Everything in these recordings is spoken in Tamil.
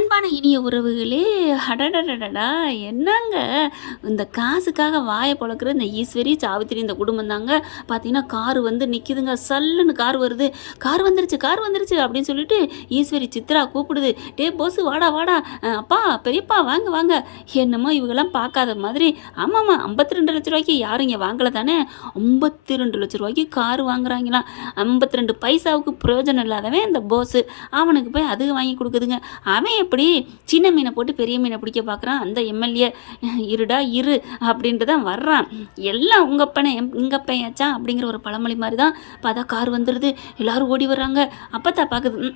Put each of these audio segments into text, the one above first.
அன்பான இனிய உறவுகளே, அடடடடடா! என்னங்க இந்த காசுக்காக வாய பொளக்குற இந்த ஈஸ்வரி, சாவித்திரி இந்த குடும்பம் தாங்க. பார்த்தீங்கன்னா, கார் வந்து நிக்குதுங்க. சல்லுன்னு கார் வருது. "கார் வந்துருச்சு, கார் வந்துருச்சு" அப்படின்னு சொல்லிட்டு ஈஸ்வரி சித்ரா கூப்பிடுது. "டேய் போஸு வாடா, வாடா. அப்பா, பெரியப்பா வாங்க, வாங்க." என்னமோ இவங்கலாம் பார்க்காத மாதிரி, ஆமாமா 52,00,000 யாரும் இங்க வாங்கல தானே? 52,00,000 கார் வாங்குறாங்களாம். 52 பைசாவுக்கு பிரயோஜனம் இல்லாதவன் இந்த போஸு. அவனுக்கு போய் அது வாங்கி குடுக்குதுங்க. அவன் எப்படி சின்ன மீனை போட்டு பெரிய மீனை பிடிக்க பார்க்குறான் அந்த எம்எல்ஏ. இருடா இரு அப்படின்ட்டு தான் வர்றான். எல்லாம் உங்கள் அப்பனை எங்கள் அப்பையாச்சா அப்படிங்கிற ஒரு பழமொழி மாதிரி தான். பார்த்தா கார் வந்துடுது, எல்லோரும் ஓடி வர்றாங்க. அப்பத்தா பார்க்குது,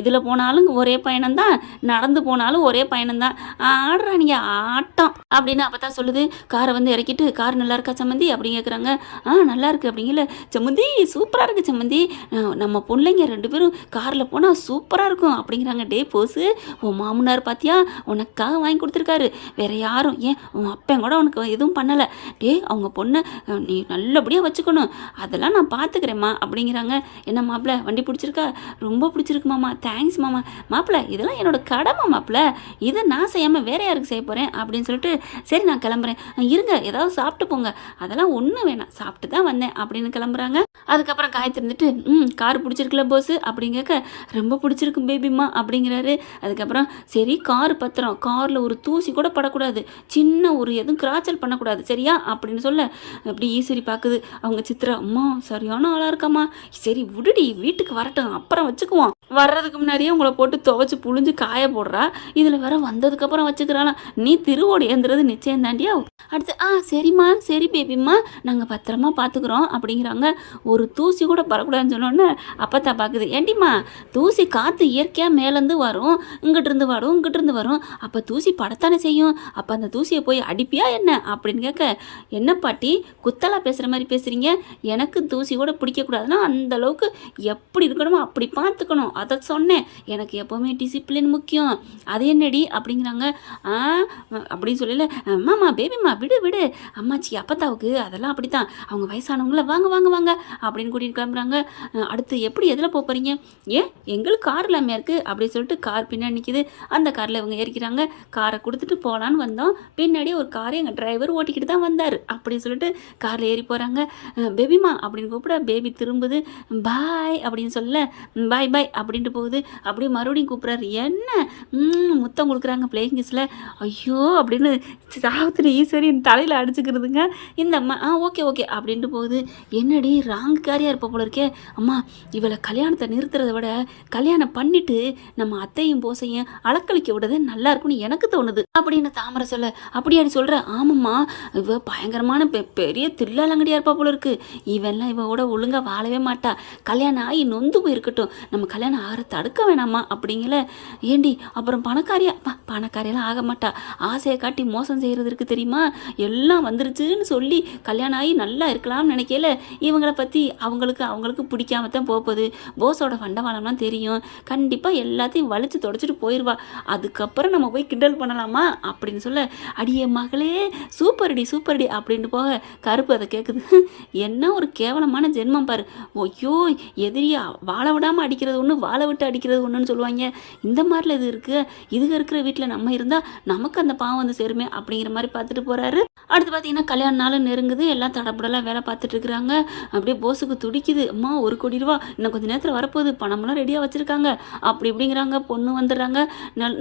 இதில் போனாலும் ஒரே பயணம்தான், நடந்து போனாலும் ஒரே பயணம்தான், ஆடுறா நீங்கள் ஆட்டம் அப்படின்னு அப்பத்தா சொல்லுது. காரை வந்து இறக்கிட்டு, கார் நல்லா இருக்கா சம்மந்தி அப்படின்னு கேட்குறாங்க. நல்லா இருக்குது அப்படிங்கல. சம்மந்தி சூப்பராக இருக்குது சம்மந்தி, நம்ம பிள்ளைங்க 2 பேரும் காரில் போனால் சூப்பராக இருக்கும் அப்படிங்கிறாங்க. டே போஸு, உன் மாமனார் பார்த்தியா உனக்காக வாங்கி கொடுத்துருக்காரு, வேற யாரும் ஏன் உன் அப்பன் கூட உனக்கு எதுவும் பண்ணலை. டே அவங்க பொண்ணை நீ நல்லபடியாக வச்சுக்கணும், அதெல்லாம் நான் பார்த்துக்கிறேம்மா அப்படிங்கிறாங்க. என்ன மாப்பிள்ள வண்டி பிடிச்சிருக்கா? ரொம்ப பிடிச்சிருக்கு மாமா, தேங்க்ஸ் மாமா. மாப்பிள்ள இதெல்லாம் என்னோட கடமை மாப்பிள்ள, இதை நான் செய்யாமல் வேற யாருக்கு செய்ய போகிறேன் அப்படின்னு சொல்லிட்டு, சரி நான் கிளம்புறேன், இருங்க ஏதாவது சாப்பிட்டு போங்க. அதெல்லாம் ஒன்றும் வேணாம், சாப்பிட்டு தான் வந்தேன் அப்படின்னு கிளம்புறாங்க. அதுக்கப்புறம் காய் திறந்துட்டு, கார் பிடிச்சிருக்குல்ல போஸு அப்படின்னு கேட்க, ரொம்ப பிடிச்சிருக்கு பேபிம்மா அப்படிங்கிறாரு. அதுக்கப்புறம் சரி கார் பத்திரம், காரில் ஒரு தூசி கூட படக்கூடாது, சின்ன ஒரு எதுவும் கிராச்சல் பண்ணக்கூடாது சரியா அப்படின்னு சொல்ல, அப்படி ஈஸ்வரி பார்க்குது. அவங்க சித்ரா, அம்மா சரியான ஆளாக இருக்காம்மா, சரி விடுடி வீட்டுக்கு வரட்டும் அப்புறம் வச்சுக்குவோம், வர்றதுக்கு முன்னாடியே உங்களை போட்டு துவைச்சி புழிஞ்சு காய போடுறா, இதில் வேற வந்ததுக்கப்புறம் வச்சுக்கிறாளாம், நீ திருவோடு ஏந்துறது நிச்சயம் தாண்டியா. அடுத்து சரிம்மா சரி பேபிம்மா நாங்கள் பத்திரமா பார்த்துக்குறோம் அப்படிங்கிறாங்க. ஒரு தூசி கூட பரக்கூடாதுன்னு சொன்னோன்னே அப்பத்தா பார்க்குது, ஏண்டிம்மா தூசி காற்று இயற்கையாக மேலேருந்து வரும், இங்கிட்டிருந்து வரும் இங்கிட்டிருந்து வரும், அப்போ தூசி படத்தானே செய்யும், அப்போ அந்த தூசியை போய் அடிப்பியா என்ன அப்படின்னு கேட்க, என்ன பாட்டி குத்தலாக பேசுகிற மாதிரி பேசுகிறீங்க, எனக்கு தூசி கூட பிடிக்கக்கூடாதுன்னா அந்தளவுக்கு எப்படி இருக்கணுமோ அப்படி பார்த்துக்கணும், அதை சொன்னேன், எனக்கு எப்போவுமே டிசிப்ளின் முக்கியம், அது என்னடி அப்படிங்கிறாங்க. அப்படின்னு சொல்லல, அம்மாம்மா பேபிம்மா விடு விடு, அம்மாச்சி அப்பத்தாவுக்கு அதெல்லாம் அப்படி தான், அவங்க வயசானவங்கள வாங்க வாங்க வாங்க அப்படின்னு கூட்டிகிட்டு கிளம்புறாங்க. அடுத்து எப்படி எதில் போகிறீங்க? ஏன் எங்களுக்கு கார் இல்லாமல் இருக்குது அப்படின்னு சொல்லிட்டு கார் பின்னாடி நிற்கிது. அந்த காரில் இவங்க ஏறிக்கிறாங்க. காரை கொடுத்துட்டு போகலான்னு வந்தோம், பின்னாடியே ஒரு காரை எங்கள் டிரைவர் ஓட்டிக்கிட்டு தான் வந்தார் அப்படின்னு சொல்லிட்டு காரில் ஏறி போகிறாங்க. பேபிமா அப்படின்னு கூப்பிட, பேபி திரும்புது, பாய் அப்படின்னு சொல்ல, பாய் பாய் அப்படின்ட்டு போகுது. அப்படியே மறுபடியும் கூப்பிட்றாரு, என்ன முத்தம் கொடுக்குறாங்க பிளேயிங் கிஸ்ல. ஐயோ அப்படின்னு சாவித்திரி ஈஸ்வரி தலையில் அடிச்சுக்கிறதுங்க. இந்த அம்மா ஓகே ஓகே அப்படின்ட்டு போகுது. என்னடி ராங்குக்காரியாக இருப்ப போல இருக்கே, அம்மா இவளை கல்யாணத்தை நிறுத்துறதை விட கல்யாணம் பண்ணிட்டு நம்ம அத்தையும் போசையும் அலக்களிக்க விடுறது நல்லா இருக்கும்னு எனக்கு தோணுது அப்படின்னு தாமரை சொல்ல, அப்படியாடி சொல்கிற? ஆமாம்மா இவ பயங்கரமான பெரிய தில்லாலங்கடியாக இருப்பா போல இருக்கு, இவெல்லாம் இவோட ஒழுங்காக வாழவே மாட்டா, கல்யாணம் ஆகி நொந்து போயிருக்கட்டும், நம்ம கல்யாணம் ஆகிற தடுக்க வேணாமா அப்படிங்கல. ஏண்டி அப்புறம் பணக்காரியெல்லாம் ஆக மாட்டா, ஆசையை காட்டி மோசம் செய்கிறது இருக்குது தெரியுமா, எல்லாம் வந்துருச்சுன்னு சொல்லி கல்யாணம் ஆகி நல்லா இருக்கலாம்னு நினைக்கல, இவங்களை பற்றி அவங்களுக்கு பிடிக்காம தான் போகுது, போஸோட வண்டவாளம்லாம் தெரியும், கண்டிப்பாக எல்லாத்தையும் வலிச்சு தொடச்சிட்டு போயிடுவா, அதுக்கப்புறம் நம்ம போய் கிண்டல் பண்ணலாமா அப்படின்னு சொல்ல, அடியே மகளே சூப்பர்டி சூப்பர்டி அப்படின்ட்டு போக, கருப்பு அதை கேட்குது, என்ன ஒரு கேவலமான ஜென்மம் பாரு, ஐயோ எதிரியா வாழ விடாமல் அடிக்கிறது ஒன்று, வாழ விட்டு அடிக்கிறது ஒன்றுன்னு சொல்லுவாங்க, இந்த மாதிரில இது இருக்குது, இதுக இருக்கிற வீட்டில் நம்ம இருந்தால் நமக்கு அந்த பாவம் வந்து சேருமே அப்படிங்கிற மாதிரி பார்த்துட்டு போகிறாரு. அடுத்து பார்த்தீங்கன்னா கல்யாண நாள் நெருங்குது, எல்லாம் தடப்படலாம் வேலை பார்த்துட்டு இருக்கிறாங்க. அப்படியே போஸுக்கு துடிக்குது, அம்மா 1 கோடி ரூபா இன்னும் கொஞ்சம் நேரத்தில் வரப்போகுது, பணமெல்லாம் ரெடியாக வச்சுருக்காங்க அப்படி இப்படிங்கிறாங்க. பொண்ணு வந்துடுறாங்க,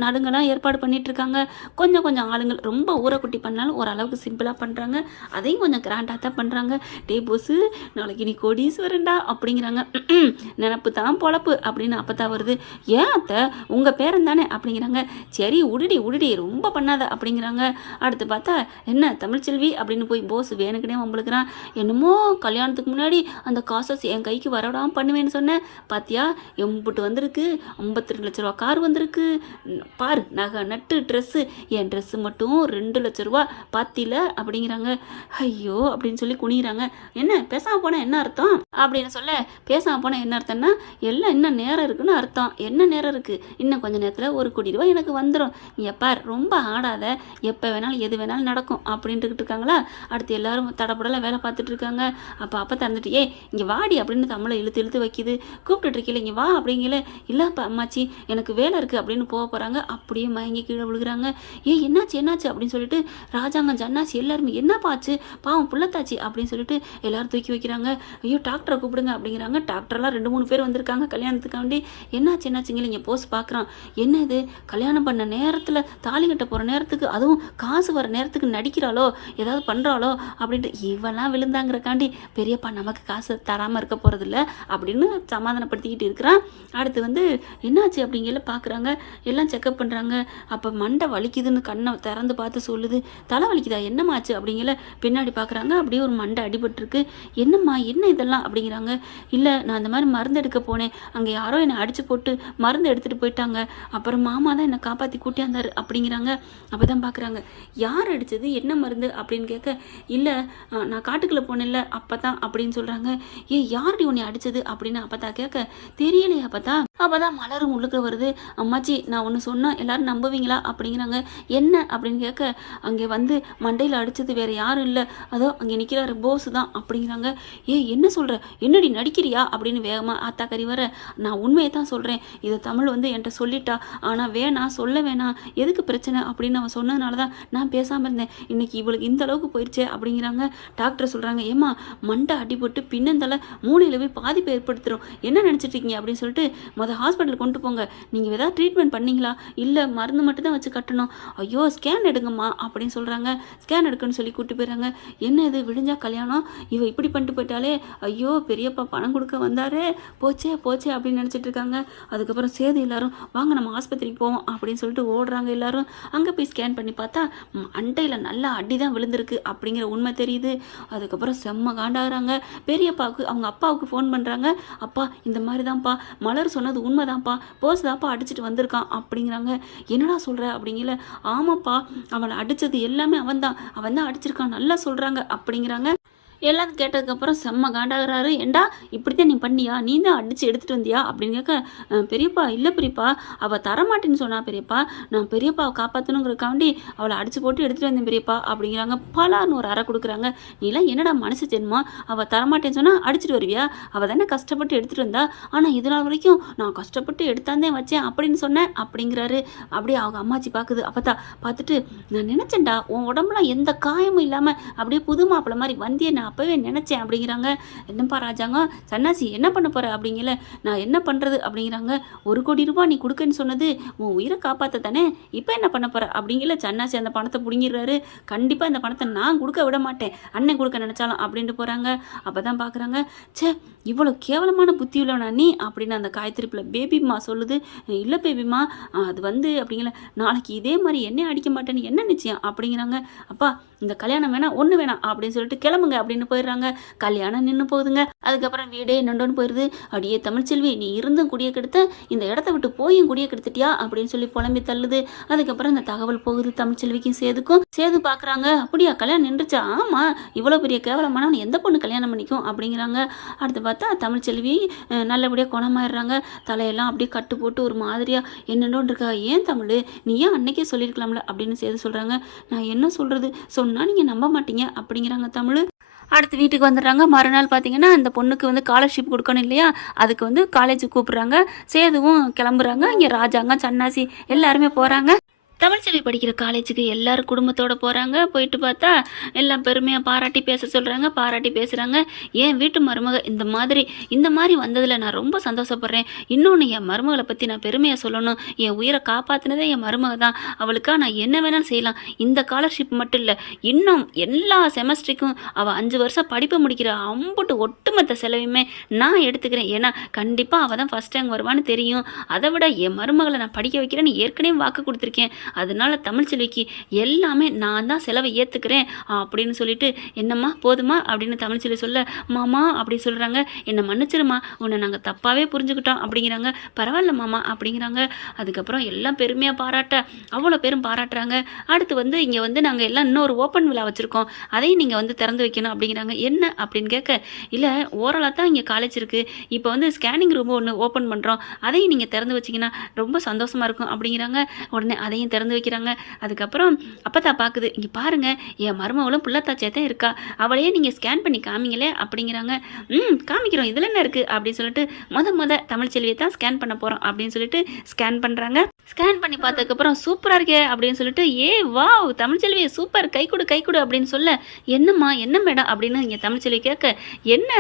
நடுங்கெல்லாம் ஏற்பாடு பண்ணிட்டு இருக்காங்க. கொஞ்சம் ஆளுங்கள் ரொம்ப ஊரைக்குட்டி பண்ணாலும் ஓரளவுக்கு சிம்பிளாக பண்ணுறாங்க, அதையும் கொஞ்சம் கிராண்டாக தான் பண்ணுறாங்க. டே போஸு நாளைக்கு நீ கோடீஸ்வரன்டா அப்படிங்கிறாங்க. நினப்பு தான் பொழப்பு அப்படின்னு அப்போ தான் வருது. ஏன் அத்தை உங்கள் பேரன் தானே அப்படிங்கிறாங்க. சரி உடுடி ரொம்ப பண்ணாத அப்படிங்கிறாங்க. அடுத்து பார்த்தா என்ன தமிழ்ச்செல்வி அப்படின்னு போய் போஸ் வேணுக்குனே வம்பளுக்குறான். என்னமோ கல்யாணத்துக்கு முன்னாடி அந்த காசை என் கைக்கு வரவிடாமல் பண்ணுவேன்னு சொன்னேன், பாத்தியா எம்பிட்டு வந்திருக்கு, 52,00,000 கார் வந்திருக்கு பாரு, நகை நட்டு ட்ரெஸ்ஸு, என் ட்ரெஸ்ஸு மட்டும் 2,00,000 பாத்தில அப்படிங்கிறாங்க. ஐயோ அப்படின்னு சொல்லி குனிகிறாங்க. என்ன பேசாமல் போனால் என்ன அர்த்தம் அப்படின்னு சொல்ல, பேசாமல் போனால் என்ன அர்த்தம்னா எல்லாம் இன்னும் நேரம் இருக்குன்னு அர்த்தம். என்ன நேரம் இருக்குது, இன்னும் கொஞ்சம் நேரத்தில் 1 கோடி ரூபாய் எனக்கு வந்துடும், பார் ரொம்ப ஆடாத, எப்போ வேணாலும் எது வேணாலும் நடக்கும் அப்படின்ட்டு இருக்காங்களா. அடுத்து எல்லாரும் தடப்படலாம் வேலை பார்த்துட்டு இருக்காங்க. அப்போ தந்துட்டு, இங்கே வாடி அப்படின்னு தமிழை இழுத்து இழுத்து வைக்கிது. கூப்பிட்டுட்டு இருக்கல இங்கே வா அப்படிங்கல. இல்லைப்பா அம்மாச்சி எனக்கு வேலை இருக்குது அப்படின்னு போக போகிறாங்க. அப்படியே மயங்கி கீழே விழுகிறாங்க. என்னாச்சு என்னாச்சு அப்படின்னு சொல்லிட்டு ராஜாங்கம் ஜன்னாச்சி எல்லாருமே என்னப்பா ஆச்சு பாவம் புள்ளத்தாச்சி அப்படின்னு சொல்லிட்டு எல்லாரும் தூக்கி வைக்கிறாங்க. ஐயோ டாக்டரை கூப்பிடுங்க அப்படிங்கிறாங்க. டாக்டர்லாம் 2-3 பேர் வந்திருக்காங்க கல்யாணத்துக்காண்டி. என்னாச்சுங்களா இங்கே போஸ்ட் பார்க்குறான். என்ன இது கல்யாணம் பண்ண நேரத்தில் தாலி கட்ட போகிற நேரத்துக்கு அதுவும் காசு வர நேரத்துக்கு நடிக்கிறாளோ ஏதாவது பண்ணுறாளோ அப்படின்ட்டு இவெல்லாம் விழுந்தாங்கிறக்காண்டி பெரியப்பா நமக்கு காசு தராமல் இருக்க போகிறதில்ல அப்படின்னு சமாதானப்படுத்திக்கிட்டு இருக்கிறான். அடுத்து வந்து என்னாச்சு அப்படிங்கிற பார்க்குறாங்க. எல்லாம் செக்கப் பண்ணுறாங்க. அப்போ மண்டை வலிக்குதுன்னு கண்ணை திறந்து பார்த்து சொல்லுது. தலை வலிக்குதா என்னம்மாச்சு அப்படிங்கிற பின்னாடி பார்க்குறாங்க. அப்படியே ஒரு மண்டை அடிபட்டுருக்கு. என்னம்மா என்ன இதெல்லாம் அப்படிங்கிறாங்க. இல்லை நான் அந்த மாதிரி மருந்து எடுக்க போனேன். அங்கே யாரோ என்னை அடித்து போட்டு மருந்து எடுத்துகிட்டு போயிட்டாங்க. அப்புறம் மாமா தான் என்னை காப்பாற்றி கூட்டியாந்தார் அப்படிங்கிறாங்க. அப்போ தான் பார்க்குறாங்க யார் அடித்தது என்ன மருந்து அப்படின்னு கேட்க இல்லை நான் காட்டுக்குள்ளே போனேன்ல அப்போ தான் அப்படின்னு சொல்கிறாங்க. யார்டி உன்னை அடித்தது அப்படின்னு அப்போ தான் கேட்க தெரியலையே அப்போ தான் மலரும் உள்ளுக்கு வருது. அம்மாச்சி நான் ஒன்று சொன்னால் எல்லோரும் நம்புவீங்களா அப்படிங்கிறாங்க. என்ன அப்படின்னு கேட்க அங்கே வந்து மண்டையில் அடித்தது வேறு யாரும் இல்லை அதோ அங்கே நிற்கிறாரு போஸ் தான் அப்படிங்கிறாங்க. என்ன சொல்கிற என்னடி நடிக்கிறியா அப்படின்னு வேகமாக ஆத்தாக்கறி வர நான் உண்மையை தான் சொல்கிறேன். இதை தமிழ் வந்து என்கிட்ட சொல்லிட்டா ஆனால் வேணாம் சொல்ல வேணாம் எதுக்கு பிரச்சனை அப்படின்னு அவன் சொன்னதுனால தான் நான் பேசாமல் இருந்தேன். இன்றைக்கி இவளுக்கு இந்த அளவுக்கு போயிடுச்சே அப்படிங்கிறாங்க. டாக்டர் சொல்கிறாங்க ஏம்மா மண்டை அடிபட்டு பின்னந்தலை மூளையில் போய் பாதிப்பு ஏற்படுத்துகிறோம் என்ன நினச்சிட்டு இருக்கீங்க அப்படின்னு சொல்லிட்டு ஹாஸ்பிட்டல் கொண்டு போங்க. நீங்கள் ஏதாவது ட்ரீட்மெண்ட் பண்ணீங்களா இல்லை மருந்து மட்டும் தான் வச்சு கட்டணும். ஐயோ ஸ்கேன் எடுங்கம்மா அப்படின்னு சொல்கிறாங்க. ஸ்கேன் எடுக்குன்னு சொல்லி கூப்பிட்டு போயிடுறாங்க. என்ன இது விடிஞ்சா கல்யாணம் இவ இப்படி பண்ணிட்டு போயிட்டாலே ஐயோ பெரியப்பா பணம் கொடுக்க வந்தாரே போச்சே போச்சே அப்படின்னு நினச்சிட்டு இருக்காங்க. அதுக்கப்புறம் சேது எல்லாரும் வாங்க நம்ம ஆஸ்பத்திரிக்கு போவோம் அப்படின்னு சொல்லிட்டு ஓடுறாங்க. எல்லாரும் அங்கே போய் ஸ்கேன் பண்ணி பார்த்தா அண்டையில் நல்லா அடி தான் விழுந்திருக்கு அப்படிங்கிற உண்மை தெரியுது. அதுக்கப்புறம் செம்ம காண்டாகிறாங்க. பெரியப்பாவுக்கு அவங்க அப்பாவுக்கு ஃபோன் பண்ணுறாங்க. அப்பா இந்த மாதிரி தான்ப்பா மலர் சொன்னது உண்மைதான்ப்பா போஸ் தான்ப்பா அடிச்சுட்டு வந்திருக்கான் அப்படிங்கிறாங்க. என்னடா சொல்கிற அப்படிங்கல. ஆமாப்பா அவளை அடித்தது எல்லாமே அவன் தான் அடிச்சிருக்கான் நல்லா சொல்கிறாங்க அப்படிங்கிறாங்க. எல்லாத்தையும் கேட்டதுக்கப்புறம் செம்ம காண்டாகிறாரு. ஏண்டா இப்படித்தான் நீ பண்ணியா நீ தான் அடித்து எடுத்துகிட்டு வந்தியா அப்படின்னு கேட்க பெரியப்பா இல்லை பெரியப்பா அவள் தரமாட்டேன்னு சொன்னா பெரியப்பா நான் பெரியப்பாவை காப்பாற்றணுங்கிறக்காண்டி அவளை அடித்து போட்டு எடுத்துகிட்டு வந்தேன் பெரியப்பா அப்படிங்கிறாங்க. பலான்னு ஒரு அறை கொடுக்குறாங்க. நீலாம் என்னடா மனசு தெரியுமா அவள் தரமாட்டேன்னு சொன்னால் அடிச்சுட்டு வருவியா அவள் தானே கஷ்டப்பட்டு எடுத்துகிட்டு வந்தா ஆனால் இது நாள் வரைக்கும் நான் கஷ்டப்பட்டு எடுத்தாந்தேன் வச்சேன் அப்படின்னு சொன்னேன் அப்படிங்கிறாரு. அப்படியே அவங்க அம்மாச்சி பார்க்குது. அப்பத்தா பார்த்துட்டு நான் நினச்சேன்டா உன் உடம்புலாம் எந்த காயமும் இல்லாமல் அப்படியே புது மாப்பிள்ளை மாதிரி வந்தியே நான் அப்போவே நினச்சேன் அப்படிங்கிறாங்க. என்னப்பா ராஜாங்க சன்னாசி என்ன பண்ண போகிற அப்படிங்கல. நான் என்ன பண்ணுறது அப்படிங்கிறாங்க. 1 கோடி ரூபாய் நீ கொடுக்கன்னு சொன்னது உன் உயிரை காப்பாற்ற தானே இப்போ என்ன பண்ண போகிற அப்படிங்கல. சன்னாசி அந்த பணத்தை பிடுங்கிடுறாரு. கண்டிப்பாக இந்த பணத்தை நான் கொடுக்க விட மாட்டேன் அண்ணன் கொடுக்க நினச்சாலும் அப்படின்ட்டு போகிறாங்க. அப்போ தான் பார்க்குறாங்க சே இவ்வளோ கேவலமான புத்தி உள்ளவனா நீ அப்படின்னு அந்த காயத்திருப்பில் பேபிமா சொல்லுது. இல்லை பேபிமா அது வந்து அப்படிங்கல நாளைக்கு இதே மாதிரி என்ன அடிக்க மாட்டேன்னு என்ன நிச்சயம் அப்படிங்கிறாங்க. அப்பா இந்த கல்யாணம் வேணாம் ஒன்று வேணாம் அப்படின்னு சொல்லிட்டு கிளம்புங்க அப்படின்னு போயிடுறாங்க. கல்யாணம் நின்று போகுதுங்க. அதுக்கப்புறம் வீடே நண்டோன்னு போயிடுது. அடியே தமிழ்ச்செல்வி நீ இருந்தும் குடியை கெடுத்த இந்த இடத்த விட்டு போயும் குடியை கெடுத்துட்டியா அப்படின்னு சொல்லி புலம்பி தள்ளுது. அதுக்கப்புறம் அந்த தகவல் போகுது தமிழ்ச்செல்விக்கும் சேதுக்கும். சேது பார்க்குறாங்க அப்படியா கல்யாணம் நின்றுச்சா ஆமாம் இவ்வளோ பெரிய கேவலமானவன் எந்த பொண்ணு கல்யாணம் பண்ணிக்கும் அப்படிங்கிறாங்க. அடுத்து பார்த்தா தமிழ்ச்செல்வி நல்லபடியாக குணமாயிடுறாங்க. தலையெல்லாம் அப்படியே கட்டு போட்டு ஒரு மாதிரியாக என்னென்னோன்னு இருக்கா. ஏன் தமிழ் நீ ஏன் அன்னைக்கே சொல்லியிருக்கலாம்ல அப்படின்னு சேது சொல்கிறாங்க. நான் என்ன சொல்கிறது சொன்னால் நீங்கள் நம்ப மாட்டீங்க அப்படிங்கிறாங்க தமிழ். அடுத்து வீட்டுக்கு வந்துடுறாங்க. மறுநாள் பார்த்தீங்கன்னா அந்த பொண்ணுக்கு வந்து ஸ்காலர்ஷிப் கொடுக்கணும் இல்லையா அதுக்கு வந்து காலேஜுக்கு கூப்பிட்றாங்க. சேதுவும் கிளம்புறாங்க. இங்கே ராஜாங்க சன்னாசி எல்லாருமே போகிறாங்க. தமிழ்ச்செல்வி படிக்கிற காலேஜுக்கு எல்லோரும் குடும்பத்தோடு போகிறாங்க. போயிட்டு பார்த்தா எல்லாம் பெருமையாக பாராட்டி பேச சொல்கிறாங்க. பாராட்டி பேசுகிறாங்க. என் வீட்டு மருமக இந்த மாதிரி வந்ததில் நான் ரொம்ப சந்தோஷப்படுறேன். இன்னொன்று என் மருமகளை பற்றி நான் பெருமையாக சொல்லணும். என் உயிரை காப்பாற்றினதே என் மருமக தான். அவளுக்காக நான் என்ன வேணாலும் செய்யலாம். இந்த ஸ்காலர்ஷிப் மட்டும் இல்லை இன்னும் எல்லா செமஸ்டருக்கும் அவள் 5 வருஷம் படிப்பை முடிக்கிற அம்புட்டு ஒட்டுமொத்த செலவையுமே நான் எடுத்துக்கிறேன். ஏன்னா கண்டிப்பாக அவள் தான் ஃபஸ்ட் ரேங்க் வருவான்னு தெரியும். அதை விட என் மருமகளை நான் படிக்க வைக்கிறேன்னு ஏற்கனவே வாக்கு கொடுத்துருக்கேன். அதனால தமிழ்ச்செல்விக்கு எல்லாமே நான் தான் செலவை ஏற்றுக்கிறேன் அப்படின்னு சொல்லிட்டு என்னம்மா போதுமா அப்படின்னு தமிழ்ச்செல்வி சொல்ல மாமா அப்படி சொல்கிறாங்க. என்னை மன்னிச்சிருமா உன்னை நாங்கள் தப்பாகவே புரிஞ்சுக்கிட்டோம் அப்படிங்கிறாங்க. பரவாயில்ல மாமா அப்படிங்கிறாங்க. அதுக்கப்புறம் எல்லாம் பெருமையாக பாராட்ட அவ்வளோ பேரும் பாராட்டுறாங்க. அடுத்து வந்து இங்கே வந்து நாங்கள் எல்லாம் இன்னொரு ஓப்பன் விழா வச்சுருக்கோம் அதையும் நீங்கள் வந்து திறந்து வைக்கணும் அப்படிங்கிறாங்க. என்ன அப்படின்னு கேட்க இல்லை ஓரலாக தான் இங்கே காலேஜ் இருக்குது இப்போ வந்து ஸ்கேனிங் ரூம் ஒன்று ஓப்பன் பண்ணுறோம் அதையும் நீங்கள் திறந்து வச்சிங்கன்னா ரொம்ப சந்தோஷமாக இருக்கும் அப்படிங்கிறாங்க. உடனே அதையும் திறந்து வைக்கிறாங்க. அதுக்கப்புறம் அப்பத்தா பார்க்குது, இங்கே பாருங்க என் மருமகளும் புள்ளத்தாச்சியாக தான் இருக்கா, அவளையே நீங்கள் ஸ்கேன் பண்ணி காமிங்களே அப்படிங்கிறாங்க. காமிக்கிறோம், இதில் என்ன இருக்குது அப்படின்னு சொல்லிட்டு தமிழ்ச்செல்வியை தான் ஸ்கேன் பண்ண போகிறோம் அப்படின்னு சொல்லிட்டு ஸ்கேன் பண்ணுறாங்க. ஸ்கேன் பண்ணி பார்த்ததுக்கப்புறம் சூப்பராக இருக்கே அப்படின்னு சொல்லிட்டு, ஏ வாவ் தமிழ்ச்செல்வியை சூப்பர், கை கொடு அப்படின்னு சொல்ல, என்னம்மா என்ன மேடம் அப்படின்னு இங்கே தமிழ்ச்செல்வி கேட்க, என்ன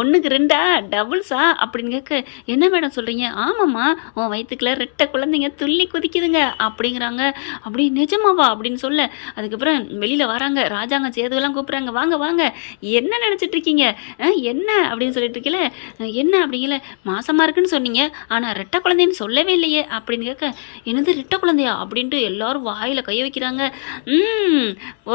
1க்கு 2 டபுள்ஸா அப்படின்னு கேட்க, என்ன மேடம் சொல்கிறீங்க? ஆமாம்மா, உன் வயிற்றுக்குள்ள 2 குழந்தைங்க துள்ளி குதிக்குதுங்க அப்படிங்கிறாங்க. அப்படி நிஜமாவா அப்படின்னு சொல்ல, அதுக்கப்புறம் வெளியில் வராங்க, ராஜாங்க சேதுவெல்லாம் கூப்பிட்றாங்க, வாங்க வாங்க என்ன நினச்சிட்டு இருக்கீங்க, என்ன அப்படின்னு சொல்லிட்டு இருக்கல, என்ன அப்படிங்கல, மாசமாக இருக்குன்னு சொன்னீங்க ஆனால் 2 குழந்தைன்னு சொல்லவே இல்லையே அப்படின்னு கேட்க, என்னது 2 குழந்தையா அப்படின்ட்டு எல்லாரும் வாயில் கைய வைக்கிறாங்க.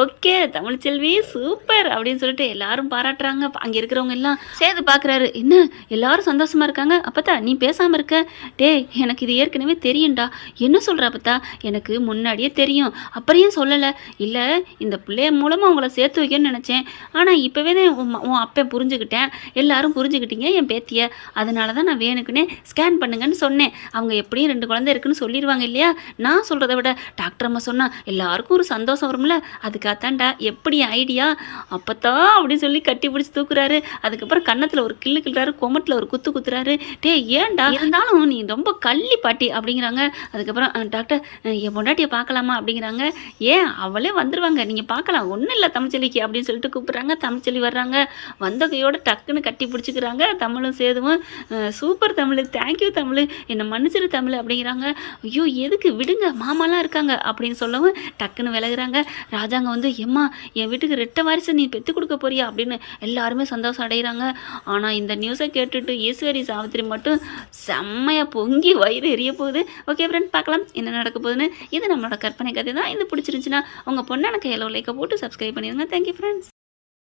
ஓகே தமிழ்ச்செல்வி சூப்பர் அப்படின்னு சொல்லிட்டு எல்லாரும் பாராட்டுறாங்க. அங்கே இருக்கிறவங்க எல்லாம் சேது பார்க்குறாரு, என்ன எல்லாரும் சந்தோஷமா இருக்காங்க. அப்பத்தா நீ பேசாமல் இருக்க, டேய் எனக்கு இது ஏற்கனவே தெரியும்டா. என்ன சொல்கிற அப்பத்தா? எனக்கு முன்னாடியே தெரியும், அப்புறம் ஏன் சொல்லலை? இல்லை இந்த பிள்ளைய மூலமாக உங்களை சேர்த்து வைக்கணும்னு நினச்சேன், ஆனால் இப்போவே தான் உன் அப்பா புரிஞ்சுக்கிட்டேன், எல்லாரும் புரிஞ்சுக்கிட்டீங்க என் பேத்தியை, அதனால தான் நான் வேணுக்குன்னே ஸ்கேன் பண்ணுங்கன்னு சொன்னேன். அவங்க எப்படியும் 2 குழந்தை இருக்குன்னு சொல்லிடுவாங்க இல்லையா, நான் சொல்கிறத விட டாக்டர் அம்மா சொன்னால் எல்லாருக்கும் ஒரு சந்தோஷம் வரும்ல, அதுக்காகத்தான்டா. எப்படி ஐடியா அப்பத்தான் அப்படின்னு சொல்லி கட்டி பிடிச்சி தூக்குறாரு. அதுக்கப்புறம் கன்னத்தில் ஒரு கிள்ளு கிள்றாரு, கொமட்டில் ஒரு குத்து குத்துறாரு. டே ஏன்டா இருந்தாலும் நீ ரொம்ப கள்ளி பாட்டி அப்படிங்கிறாங்க. அதுக்கப்புறம் டாக்டர் என் பொண்டாட்டியை பார்க்கலாமா அப்படிங்கிறாங்க. ஏன் அவளே வந்துடுவாங்க, நீங்கள் பார்க்கலாம், ஒன்றும் இல்லை தமிழ்ச்செல்விக்கு அப்படின்னு சொல்லிட்டு கூப்பிட்றாங்க. தமிழ்ச்செல்வி வர்றாங்க, வந்த கையோட டக்குன்னு கட்டி பிடிச்சிக்கிறாங்க. தமிழும் சேதுவும், சூப்பர் தமிழ், தேங்க்யூ தமிழ், என்னை மன்னிச்சிரு தமிழ் அப்படிங்கிறாங்க. ஐயோ எதுக்கு விடுங்க, மாமாலாம் இருக்காங்க அப்படின்னு சொல்லவும் டக்குன்னு விலகுறாங்க. ராஜாங்க வந்து, எம்மா என் வீட்டுக்கு 2 வாரிசு நீ பெற்று கொடுக்க போறியா அப்படின்னு எல்லாருமே சந்தோஷம் அடைகிறாங்க. ஆனால் இந்த நியூஸை கேட்டுட்டு ஈஸ்வரி சாவித்திரி மட்டும் செம்மையாக பொங்கி வயிறு எரிய போகுது. ஓகே ஃப்ரெண்ட், பார்க்கலாம் என்ன நடக்க போகுதுன்னு. இது நம்மளோட கற்பனை கதை தான். இது பிடிச்சிருந்துச்சுன்னா உங்கள் பொண்ணான கையில் லைக்கை போட்டு சப்ஸ்கிரைப் பண்ணிடுங்க. Thank you friends.